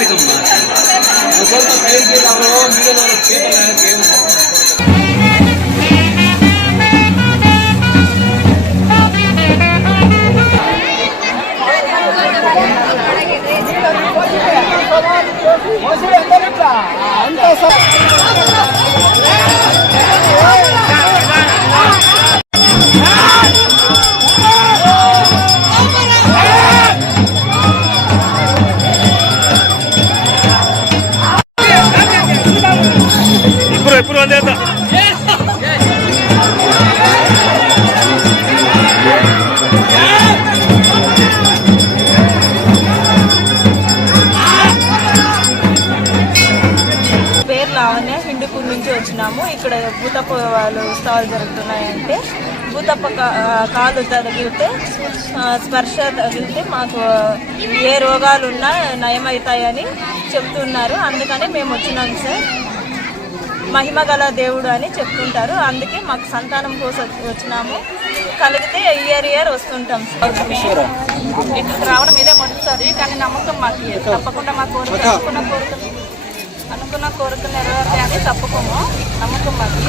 ಕಾರ್ಯಕ್ರಮ ಸ್ವಲ್ಪ ಕೈಗೆ ಅವರು ಮೀಡಿಯಾದವರು ಇಬ್ರು ಇಬ್ರು ఎప్పుడు చేద్దాం నుంచి వచ్చినాము. ఇక్కడ భూతప్ప వాళ్ళు స్టాల్ జరుగుతున్నాయంటే భూతప్ప కాలు తగిలితే స్పర్శ తగిలితే మాకు ఏ రోగాలున్నా నయమవుతాయని చెప్తున్నారు. అందుకని మేము వచ్చినాం సార్. మహిమ గల దేవుడు అని చెప్తుంటారు. అందుకే మాకు సంతానం కోసం వచ్చినాము. కలిగితే ఇయర్ ఇయర్ వస్తుంటాం. సార్ ఇక్కడికి రావడం ఇదే మొదటిసారి కానీ నమ్మకం మాకు. తప్పకుండా మా కోరిక అనుకున్న కోరిక అనుకున్న కోరిక నెరవేరుతాయని తప్పకోము నమ్మకం మాకు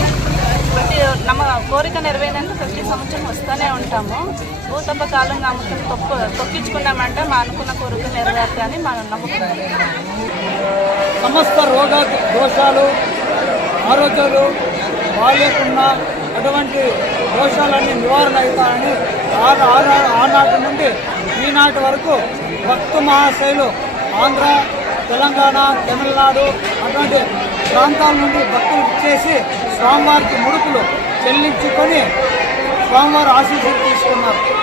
ప్రతి నమ్మ కోరిక నెరవేరినందుకు ప్రతి సంవత్సరం వస్తూనే ఉంటాము. భూతప్ప కాలం నమ్మకం తొక్క తొక్కించుకున్నామంటే మా అనుకున్న కోరిక నెరవేరుతాయని మా నమ్మకం సమస్త రోగ దోషాలు ఆరోగ్యాలు బాగాలేకున్న అటువంటి దోషాలన్నీ నివారణ అవుతాయని ఆనాటి నుండి ఈనాటి వరకు భక్తు మహాశైలు ఆంధ్ర తెలంగాణ తమిళనాడు అటువంటి ప్రాంతాల నుండి భక్తులు చేసి స్వామివారికి ముడుపులు చెల్లించుకొని స్వామివారి ఆశీస్సులు తీసుకున్నారు